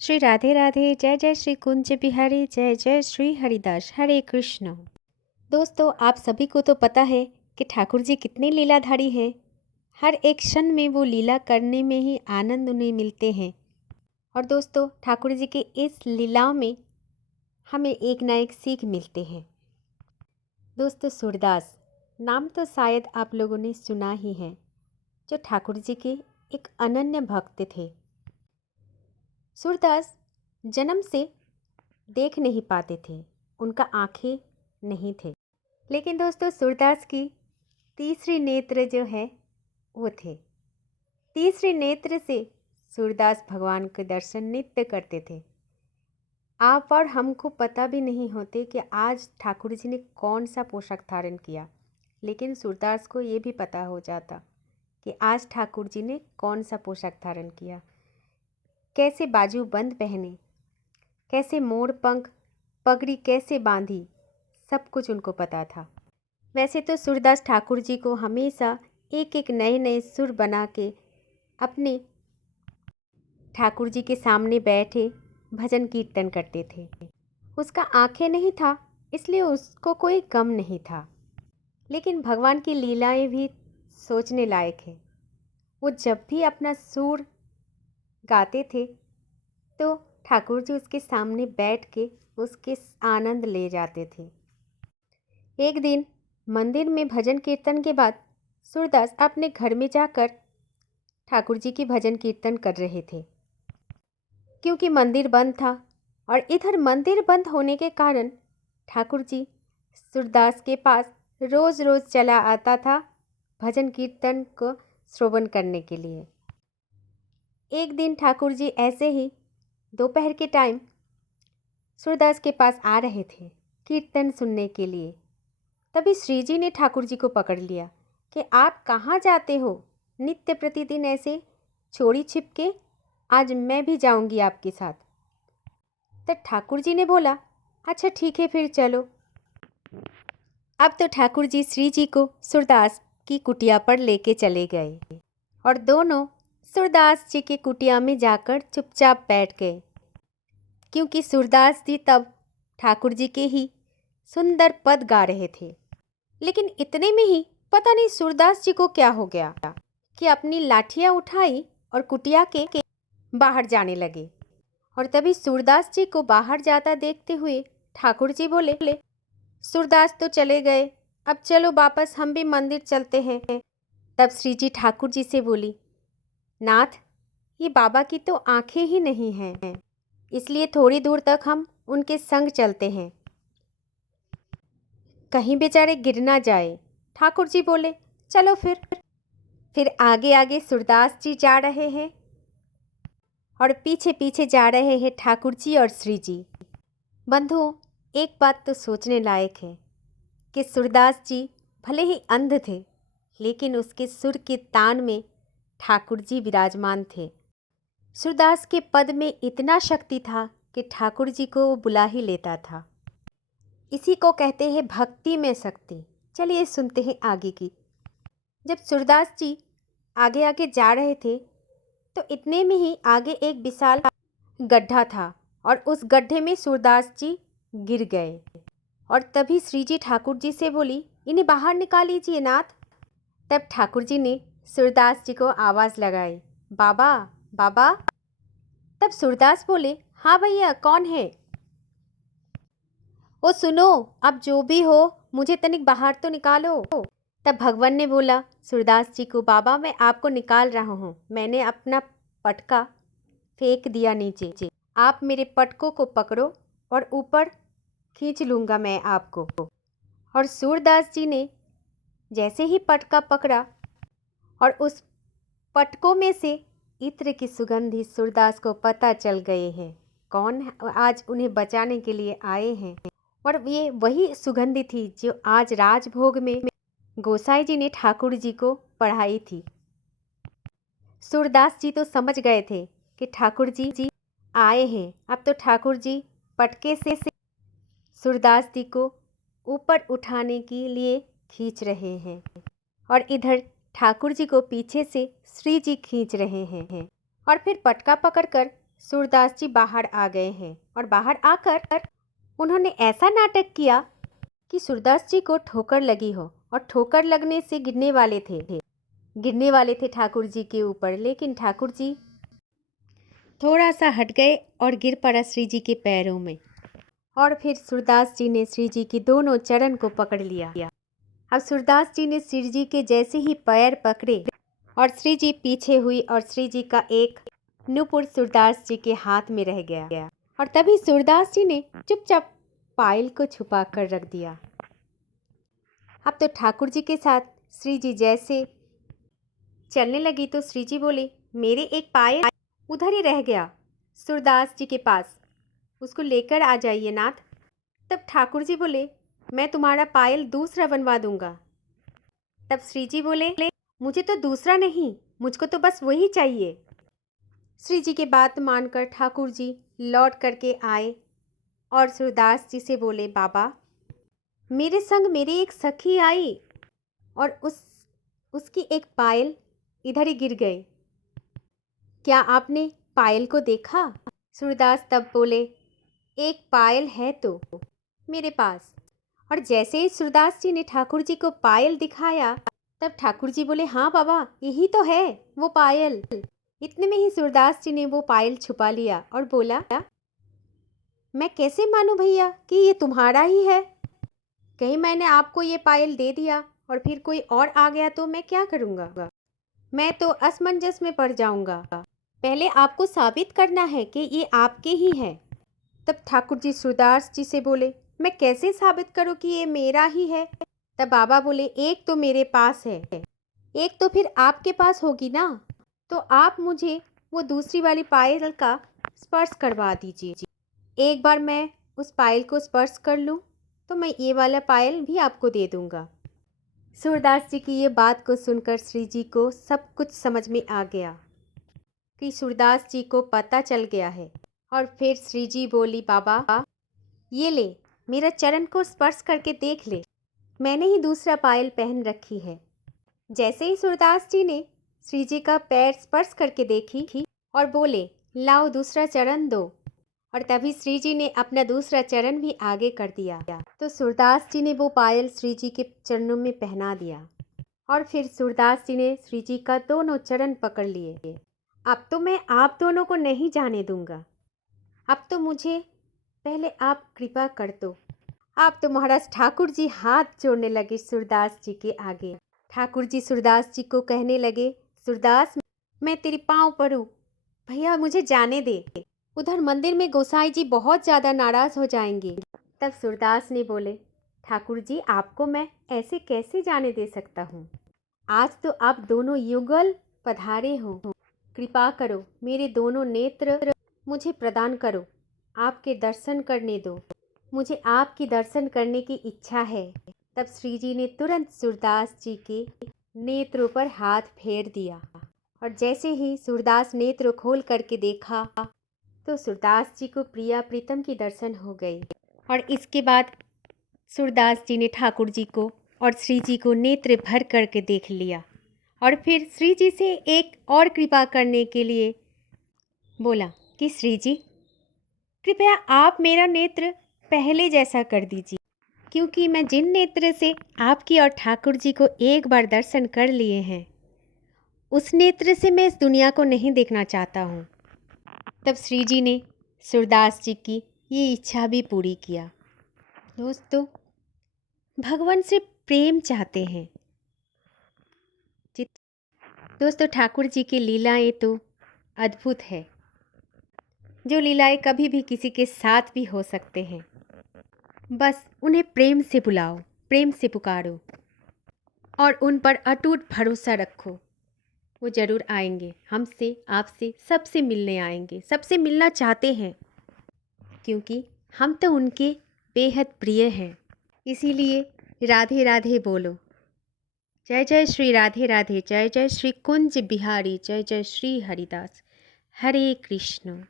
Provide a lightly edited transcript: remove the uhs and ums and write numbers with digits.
श्री राधे राधे। जय जय श्री कुंज बिहारी, जय जय श्री हरिदास। हरे कृष्ण। दोस्तों, आप सभी को तो पता है कि ठाकुर जी कितने लीलाधारी हैं। हर एक क्षण में वो लीला करने में ही आनंद उन्हें मिलते हैं। और दोस्तों, ठाकुर जी के इस लीलाओं में हमें एक ना एक सीख मिलते हैं। दोस्तों, सूरदास नाम तो शायद आप लोगों ने सुना ही है, जो ठाकुर जी के एक अनन्य भक्त थे। सूरदास जन्म से देख नहीं पाते थे, उनका आंखें नहीं थे। लेकिन दोस्तों, सूरदास की तीसरी नेत्र जो है वो थे। तीसरे नेत्र से सूरदास भगवान के दर्शन नित्य करते थे। आप और हमको पता भी नहीं होते कि आज ठाकुर जी ने कौन सा पोशाक धारण किया, लेकिन सूरदास को ये भी पता हो जाता कि आज ठाकुर जी ने कौन सा पोशाक धारण किया, कैसे बाजू बंद पहने, कैसे मोर पंख, पगड़ी कैसे बांधी, सब कुछ उनको पता था। वैसे तो सूरदास ठाकुर जी को हमेशा एक एक नए नए सुर बना के अपने ठाकुर जी के सामने बैठे भजन कीर्तन करते थे। उसका आंखें नहीं था, इसलिए उसको कोई गम नहीं था। लेकिन भगवान की लीलाएं भी सोचने लायक है। वो जब भी अपना सुर गाते थे तो ठाकुर जी उसके सामने बैठ के उसके आनंद ले जाते थे। एक दिन मंदिर में भजन कीर्तन के बाद सूरदास अपने घर में जाकर ठाकुर जी की भजन कीर्तन कर रहे थे, क्योंकि मंदिर बंद था। और इधर मंदिर बंद होने के कारण ठाकुर जी सूरदास के पास रोज़ रोज़ चला आता था भजन कीर्तन को श्रवण करने के लिए। एक दिन ठाकुर जी ऐसे ही दोपहर के टाइम सूरदास के पास आ रहे थे कीर्तन सुनने के लिए। तभी श्री जी ने ठाकुर जी को पकड़ लिया कि आप कहाँ जाते हो, नित्य प्रतिदिन ऐसे चोरी छिप के, आज मैं भी जाऊंगी आपके साथ। तो ठाकुर जी ने बोला, अच्छा ठीक है, फिर चलो। अब तो ठाकुर जी श्री जी को सूरदास की कुटिया पर लेके चले गए और दोनों सूरदास जी की कुटिया में जाकर चुपचाप बैठ गए, क्योंकि सूरदास जी तब ठाकुर जी के ही सुंदर पद गा रहे थे। लेकिन इतने में ही पता नहीं सूरदास जी को क्या हो गया कि अपनी लाठियाँ उठाई और कुटिया के बाहर जाने लगे। और तभी सूरदास जी को बाहर जाता देखते हुए ठाकुर जी बोले, सूरदास तो चले गए, अब चलो वापस हम भी मंदिर चलते हैं। तब श्री जी ठाकुर जी से बोली, नाथ, ये बाबा की तो आंखें ही नहीं हैं, इसलिए थोड़ी दूर तक हम उनके संग चलते हैं, कहीं बेचारे गिर ना जाए। ठाकुर जी बोले, चलो फिर आगे आगे सूरदास जी जा रहे हैं और पीछे पीछे जा रहे हैं ठाकुर जी और श्री जी। बंधुओं, एक बात तो सोचने लायक है कि सूरदास जी भले ही अंध थे, लेकिन उसके सुर के तान में ठाकुर जी विराजमान थे। सूरदास के पद में इतना शक्ति था कि ठाकुर जी को वो बुला ही लेता था। इसी को कहते हैं भक्ति में शक्ति। चलिए सुनते हैं आगे की। जब सूरदास जी आगे आगे जा रहे थे तो इतने में ही आगे एक विशाल गड्ढा था और उस गड्ढे में सूरदास जी गिर गए। और तभी श्री जी ठाकुर जी से बोली, इन्हें बाहर निकाल लीजिए नाथ। तब ठाकुर जी ने सूरदास जी को आवाज़ लगाई, बाबा बाबा। तब सूरदास बोले, हाँ भैया, कौन है? ओ सुनो, अब जो भी हो मुझे तनिक बाहर तो निकालो। तब भगवान ने बोला सूरदास जी को, बाबा मैं आपको निकाल रहा हूँ, मैंने अपना पटका फेंक दिया नीचे, आप मेरे पटकों को पकड़ो और ऊपर खींच लूँगा मैं आपको। और सूरदास जी ने जैसे ही पटका पकड़ा और उस पटकों में से इत्र की सुगंधी सूरदास को पता चल गए हैं कौन आज उन्हें बचाने के लिए आए हैं। और ये वही सुगंधी थी जो आज राजभोग में गोसाई जी ने ठाकुर जी को पढ़ाई थी। सूरदास जी तो समझ गए थे कि ठाकुर जी आए हैं। अब तो ठाकुर जी पटके से सूरदास जी को ऊपर उठाने के लिए खींच रहे हैं और इधर ठाकुर जी को पीछे से श्री जी खींच रहे हैं। और फिर पटका पकड़कर सूरदास जी बाहर आ गए हैं और बाहर आकर उन्होंने ऐसा नाटक किया कि सूरदास जी को ठोकर लगी हो, और ठोकर लगने से गिरने वाले थे ठाकुर जी के ऊपर, लेकिन ठाकुर जी थोड़ा सा हट गए और गिर पड़ा श्री जी के पैरों में। और फिर सूरदास जी ने श्री जी के दोनों चरण को पकड़ लिया। अब सूरदास जी ने श्री जी के जैसे ही पैर पकड़े और श्री जी पीछे हुई और श्री जी का एक नूपुर सूरदास जी के हाथ में रह गया। और तभी सूरदास जी ने चुपचाप पायल को छुपा कर रख दिया। अब तो ठाकुर जी के साथ श्री जी जैसे चलने लगी तो श्री जी बोले, मेरे एक पायल उधर ही रह गया सूरदास जी के पास, उसको लेकर आ जाइए नाथ। तब ठाकुर जी बोले, मैं तुम्हारा पायल दूसरा बनवा दूंगा। तब श्री जी बोले, मुझे तो दूसरा नहीं, मुझको तो बस वही चाहिए। श्री जी की बात मानकर ठाकुर जी लौट करके आए और सूरदास जी से बोले, बाबा मेरे संग मेरी एक सखी आई और उसकी एक पायल इधर ही गिर गई, क्या आपने पायल को देखा? सूरदास तब बोले, एक पायल है तो मेरे पास। और जैसे ही सूरदास जी ने ठाकुर जी को पायल दिखाया तब ठाकुर जी बोले, हाँ बाबा यही तो है वो पायल। इतने में ही सूरदास जी ने वो पायल छुपा लिया और बोला, मैं कैसे मानूं भैया कि ये तुम्हारा ही है? कहीं मैंने आपको ये पायल दे दिया और फिर कोई और आ गया तो मैं क्या करूँगा? मैं तो असमंजस में पड़ जाऊँगा। पहले आपको साबित करना है कि ये आपके ही है। तब ठाकुर जी सूरदास जी से बोले, मैं कैसे साबित करूँ कि ये मेरा ही है? तब बाबा बोले, एक तो मेरे पास है, एक तो फिर आपके पास होगी ना, तो आप मुझे वो दूसरी वाली पायल का स्पर्श करवा दीजिए। एक बार मैं उस पायल को स्पर्श कर लूँ तो मैं ये वाला पायल भी आपको दे दूँगा। सूरदास जी की ये बात को सुनकर श्री जी को सब कुछ समझ में आ गया कि सूरदास जी को पता चल गया है। और फिर श्री जी बोली, बाबा ये ले, मेरा चरण को स्पर्श करके देख ले, मैंने ही दूसरा पायल पहन रखी है। जैसे ही सूरदास जी ने श्री जी का पैर स्पर्श करके देखी और बोले, लाओ दूसरा चरण दो, और तभी श्री जी ने अपना दूसरा चरण भी आगे कर दिया तो सूरदास जी ने वो पायल श्री जी के चरणों में पहना दिया। और फिर सूरदास जी ने श्री जी का दोनों चरण पकड़ लिए। अब तो मैं आप दोनों को नहीं जाने दूंगा, अब तो मुझे पहले आप कृपा कर दो। अब तो महाराज ठाकुर जी हाथ जोड़ने लगे सूरदास जी के आगे। ठाकुर जी सूरदास जी को कहने लगे, सूरदास मैं तेरे पाँव पड़ूं, भैया मुझे जाने दे, उधर मंदिर में गोसाई जी बहुत ज़्यादा नाराज़ हो जाएंगे। तब सूरदास ने बोले, ठाकुर जी आपको मैं ऐसे कैसे जाने दे सकता हूँ? आज तो आप दोनों युगल पधारे हो, कृपा करो, मेरे दोनों नेत्र मुझे प्रदान करो, आपके दर्शन करने दो, मुझे आपकी दर्शन करने की इच्छा है। तब श्री जी ने तुरंत सूरदास जी के नेत्रों पर हाथ फेर दिया और जैसे ही सूरदास नेत्र खोल करके देखा तो सूरदास जी को प्रिया प्रीतम की दर्शन हो गई। और इसके बाद सूरदास जी ने ठाकुर जी को और श्री जी को नेत्र भर करके देख लिया और फिर श्री जी से एक और कृपा करने के लिए बोला कि श्री जी कृपया आप मेरा नेत्र पहले जैसा कर दीजिए, क्योंकि मैं जिन नेत्र से आपकी और ठाकुर जी को एक बार दर्शन कर लिए हैं उस नेत्र से मैं इस दुनिया को नहीं देखना चाहता हूँ। तब श्री जी ने सूरदास जी की ये इच्छा भी पूरी किया। दोस्तों भगवान से प्रेम चाहते हैं। दोस्तों ठाकुर जी की लीलाएं तो अद्भुत है, जो लीलाएं कभी भी किसी के साथ भी हो सकते हैं। बस उन्हें प्रेम से बुलाओ, प्रेम से पुकारो और उन पर अटूट भरोसा रखो, वो ज़रूर आएंगे। हमसे, आपसे, सबसे मिलने आएंगे, सबसे मिलना चाहते हैं, क्योंकि हम तो उनके बेहद प्रिय हैं। इसीलिए राधे राधे बोलो। जय जय श्री राधे राधे, जय जय श्री कुंज बिहारी, जय जय श्री हरिदास। हरे कृष्ण।